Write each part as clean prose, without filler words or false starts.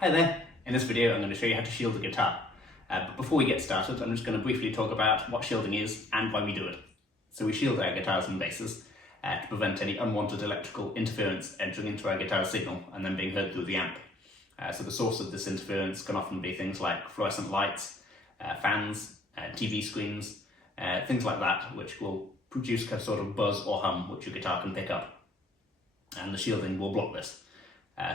Hi there! In this video I'm going to show you how to shield a guitar. But before we get started, I'm just going to briefly talk about what shielding is and why we do it. So we shield our guitars and basses to prevent any unwanted electrical interference entering into our guitar signal and then being heard through the amp. So the source of this interference can often be things like fluorescent lights, fans, TV screens, things like that, which will produce a sort of buzz or hum which your guitar can pick up. And the shielding will block this.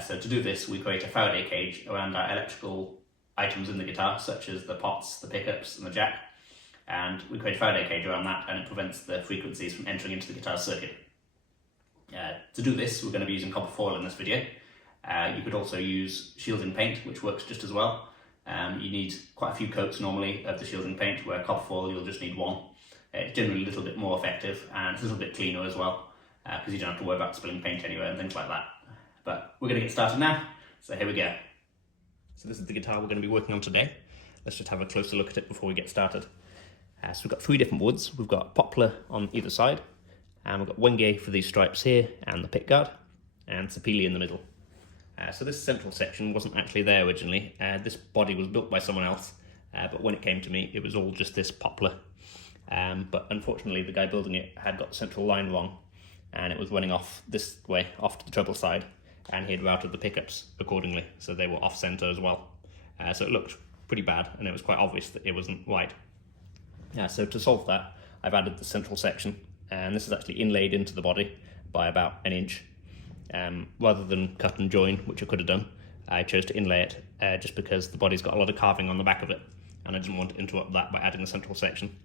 So to do this, we create a Faraday cage around our electrical items in the guitar, such as the pots, the pickups and the jack. And we create a Faraday cage around that, and it prevents the frequencies from entering into the guitar circuit. To do this, we're going to be using copper foil in this video. You could also use shielding paint, which works just as well. You need quite a few coats normally of the shielding paint, where copper foil you'll just need one. It's generally a little bit more effective, and it's a little bit cleaner as well, because you don't have to worry about spilling paint anywhere and things like that. But we're going to get started now, so here we go. So this is the guitar we're going to be working on today. Let's just have a closer look at it before we get started. So we've got three different woods. We've got poplar on either side, and we've got wenge for these stripes here, and the pickguard, and sapele in the middle. So this central section wasn't actually there originally. This body was built by someone else, but when it came to me, it was all just this poplar. But unfortunately, the guy building it had got the central line wrong, and it was running off this way, off to the treble side, and he had routed the pickups accordingly, so they were off-center as well. So it looked pretty bad, and it was quite obvious that it wasn't right. So to solve that, I've added the central section, and this is actually inlaid into the body by about an inch. Rather than cut and join, which I could have done, I chose to inlay it just because the body's got a lot of carving on the back of it, and I didn't want to interrupt that by adding the central section.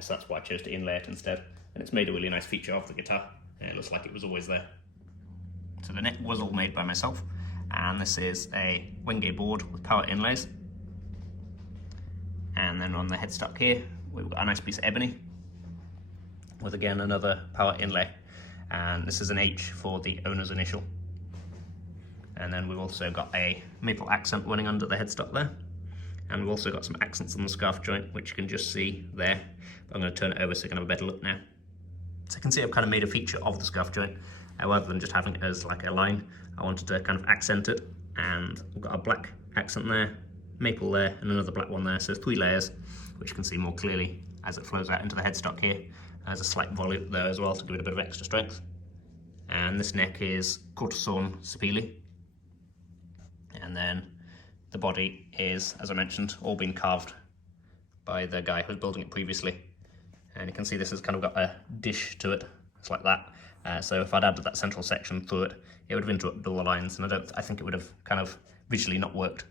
So that's why I chose to inlay it instead, and it's made a really nice feature of the guitar, and it looks like it was always there. So the neck was all made by myself, and this is a wenge board with power inlays. And then on the headstock here, we've got a nice piece of ebony with again another power inlay. And this is an H for the owner's initial. And then we've also got a maple accent running under the headstock there. And we've also got some accents on the scarf joint, which you can just see there. But I'm going to turn it over so you can have a better look now. So you can see I've kind of made a feature of the scarf joint. Rather than just having it as like a line, I wanted to kind of accent it, and we've got a black accent there, maple there, and another black one there, so 3 layers, which you can see more clearly as it flows out into the headstock here. There's a slight volute there as well to give it a bit of extra strength. And this neck is quarter sawn sapele, and then the body is, as I mentioned, all been carved by the guy who was building it previously. And you can see this has kind of got a dish to it, it's like that. So if I'd added that central section through it, it would have interrupted all the lines, and I think it would have kind of visually not worked.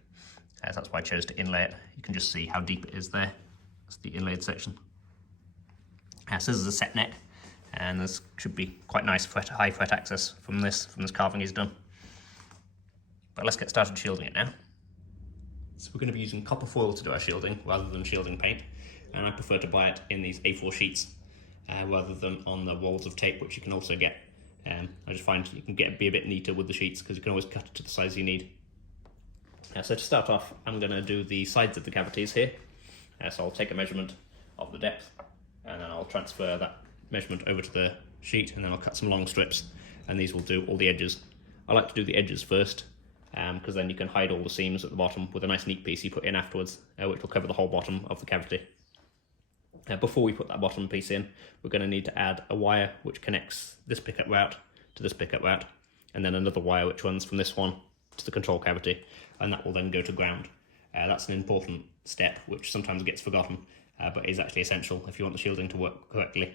So that's why I chose to inlay it. You can just see how deep it is there. That's the inlaid section. So this is a set neck, and this should be quite nice high fret access from this carving he's done. But let's get started shielding it now. So we're going to be using copper foil to do our shielding rather than shielding paint, and I prefer to buy it in these A4 sheets. Rather than on the rolls of tape, which you can also get. I just find you can be a bit neater with the sheets because you can always cut it to the size you need. So to start off, I'm going to do the sides of the cavities here. So I'll take a measurement of the depth, and then I'll transfer that measurement over to the sheet, and then I'll cut some long strips, and these will do all the edges. I like to do the edges first, because then you can hide all the seams at the bottom with a nice neat piece you put in afterwards, which will cover the whole bottom of the cavity. Before we put that bottom piece in, we're going to need to add a wire which connects this pickup route to this pickup route, and then another wire which runs from this one to the control cavity, and that will then go to ground. That's an important step which sometimes gets forgotten, but is actually essential if you want the shielding to work correctly.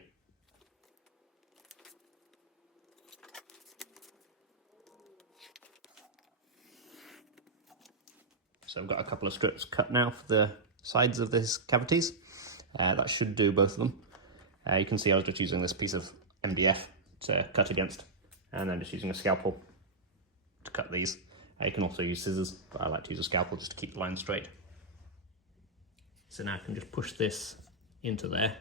So I've got a couple of strips cut now for the sides of these cavities. That should do both of them. You can see I was just using this piece of MDF to cut against, and then just using a scalpel to cut these. You can also use scissors, but I like to use a scalpel just to keep the line straight. So now I can just push this into there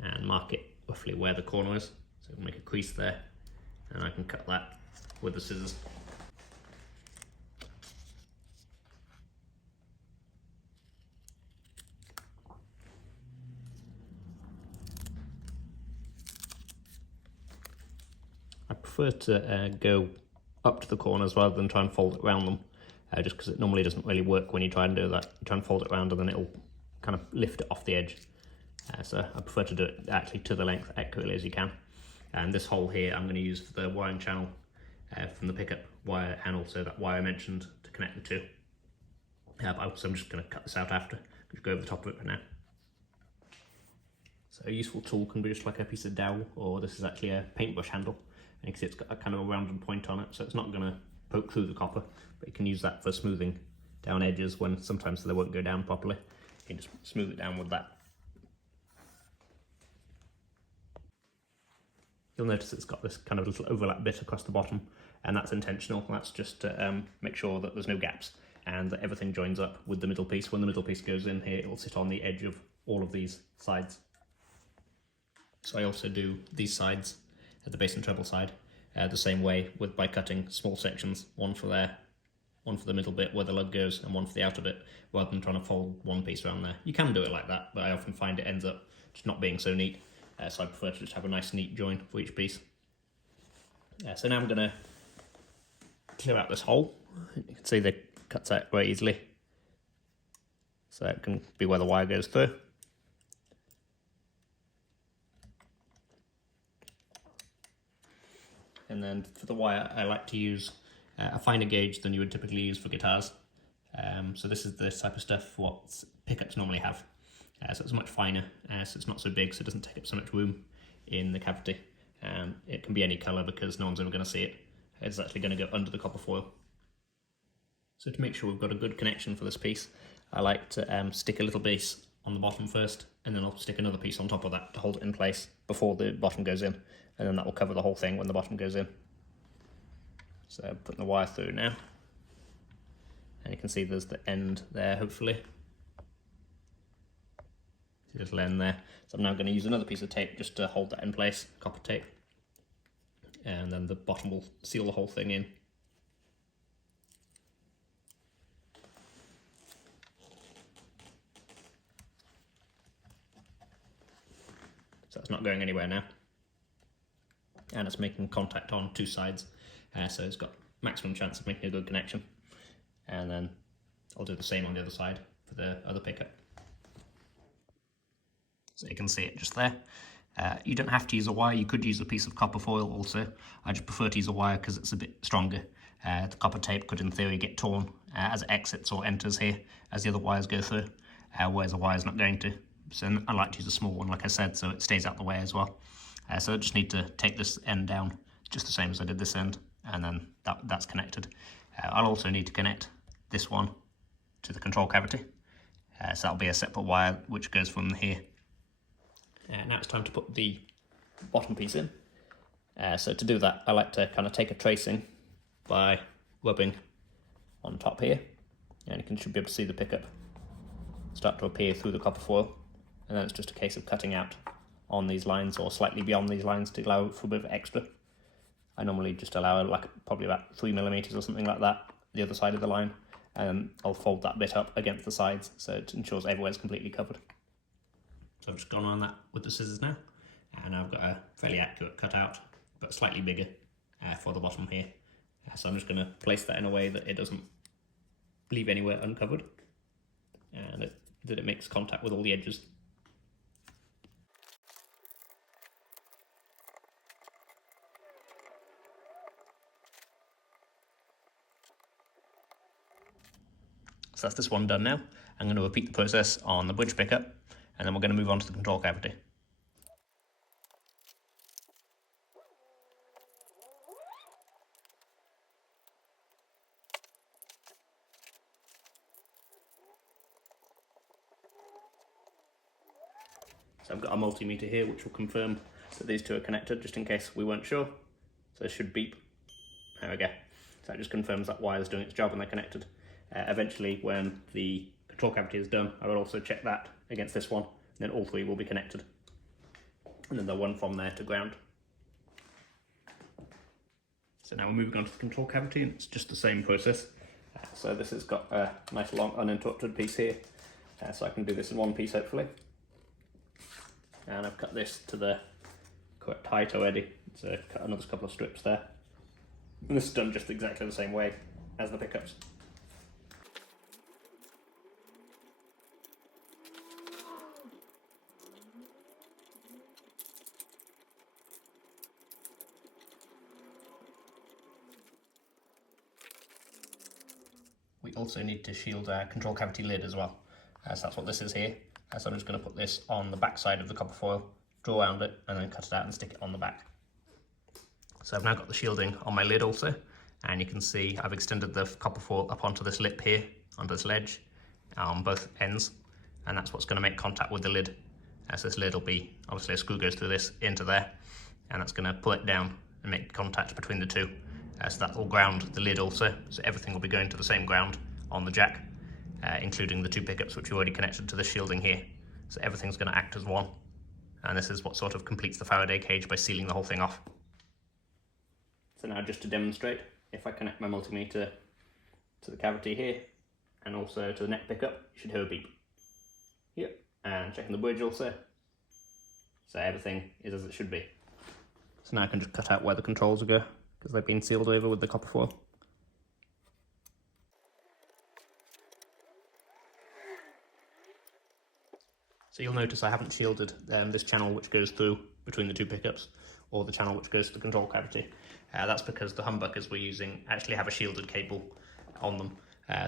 and mark it roughly where the corner is. So make a crease there, and I can cut that with the scissors. I prefer to go up to the corners rather than try and fold it around them, just because it normally doesn't really work when you try and do that. You try and fold it around and then it'll kind of lift it off the edge. So I prefer to do it actually to the length accurately as you can. And this hole here I'm going to use for the wiring channel from the pickup wire, and also that wire I mentioned to connect the two. So I'm just going to cut this out after. Just go over the top of it for now. So a useful tool can be just like a piece of dowel, or this is actually a paintbrush handle. And you can see it's got a kind of a rounded point on it, so it's not going to poke through the copper, but you can use that for smoothing down edges when sometimes they won't go down properly. You can just smooth it down with that. You'll notice it's got this kind of little overlap bit across the bottom, and that's intentional. That's just to make sure that there's no gaps and that everything joins up with the middle piece. When the middle piece goes in here, it will sit on the edge of all of these sides. So I also do these sides at the bass and treble side the same way, by cutting small sections, one for there, one for the middle bit where the lug goes, and one for the outer bit, rather than trying to fold one piece around there. You can do it like that, but I often find it ends up just not being so neat. So I prefer to just have a nice neat join for each piece. So now I'm going to clear out this hole. You can see they cuts out very easily, so it can be where the wire goes through. And then for the wire, I like to use a finer gauge than you would typically use for guitars. So this is the type of stuff what pickups normally have. So it's much finer, so it's not so big, so it doesn't take up so much room in the cavity. It can be any colour because no one's ever going to see it. It's actually going to go under the copper foil. So to make sure we've got a good connection for this piece, I like to stick a little base on the bottom first, and then I'll stick another piece on top of that to hold it in place before the bottom goes in, and then that will cover the whole thing when the bottom goes in. So putting the wire through now, and you can see there's the end there, hopefully. See this little end there. So I'm now going to use another piece of tape just to hold that in place, copper tape, and then the bottom will seal the whole thing in. So it's not going anywhere now, and it's making contact on two sides, so it's got maximum chance of making a good connection. And then I'll do the same on the other side for the other pickup. So you can see it just there. You don't have to use a wire, you could use a piece of copper foil also. I just prefer to use a wire because it's a bit stronger. The copper tape could in theory get torn as it exits or enters here as the other wires go through, whereas a wire is not going to. So I like to use a small one, like I said, so it stays out the way as well. So I just need to take this end down just the same as I did this end, and then that's connected. I'll also need to connect this one to the control cavity. So that'll be a separate wire which goes from here. Now it's time to put the bottom piece in. So to do that, I like to kind of take a tracing by rubbing on top here, and you should be able to see the pickup start to appear through the copper foil. And then it's just a case of cutting out on these lines or slightly beyond these lines to allow for a bit of extra. I normally just allow like probably about 3mm or something like that, the other side of the line, and I'll fold that bit up against the sides so it ensures everywhere's completely covered. So I've just gone on that with the scissors now, and I've got a fairly accurate cutout, but slightly bigger for the bottom here. So I'm just going to place that in a way that it doesn't leave anywhere uncovered, and that it makes contact with all the edges. So that's this one done now. I'm going to repeat the process on the bridge pickup, and then we're going to move on to the control cavity. So I've got a multimeter here which will confirm that these two are connected, just in case we weren't sure. So it should beep. There we go. So that just confirms that wire is doing its job and they're connected. Eventually, when the control cavity is done, I will also check that against this one, and then all three will be connected. And then they'll run from there to ground. So now we're moving on to the control cavity, and it's just the same process. So this has got a nice long uninterrupted piece here, so I can do this in one piece hopefully. And I've cut this to the correct height already, so cut another couple of strips there. And this is done just exactly the same way as the pickups. we also need to shield our control cavity lid as well. So that's what this is here. So I'm just going to put this on the back side of the copper foil, draw around it, and then cut it out and stick it on the back. So I've now got the shielding on my lid also, and you can see I've extended the copper foil up onto this lip here, onto this ledge, on both ends, and that's what's going to make contact with the lid. So this lid will be, obviously a screw goes through this into there, and that's going to pull it down and make contact between the two. So that will ground the lid also, so everything will be going to the same ground on the jack, including the two pickups which we already connected to the shielding here. So everything's going to act as one, and this is what sort of completes the Faraday cage by sealing the whole thing off. So now just to demonstrate, if I connect my multimeter to the cavity here and also to the neck pickup, you should hear a beep. Yep, and checking the bridge also. So everything is as it should be. So now I can just cut out where the controls will go, because they've been sealed over with the copper foil. So you'll notice I haven't shielded this channel which goes through between the two pickups, or the channel which goes to the control cavity. That's because the humbuckers we're using actually have a shielded cable on them,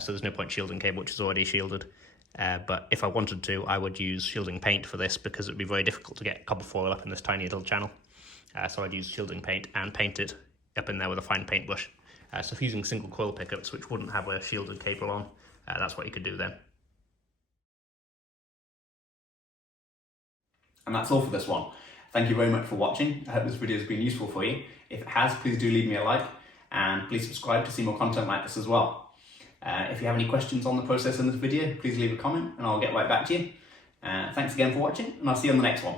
so there's no point shielding cable which is already shielded. But if I wanted to, I would use shielding paint for this, because it would be very difficult to get copper foil up in this tiny little channel. So I'd use shielding paint and paint it up in there with a fine paintbrush. So if using single coil pickups which wouldn't have a shielded cable on, that's what you could do then. And that's all for this one. Thank you very much for watching. I hope this video has been useful for you. If it has, please do leave me a like, and please subscribe to see more content like this as well. If you have any questions on the process in this video, please leave a comment and I'll get right back to you. Thanks again for watching, and I'll see you on the next one.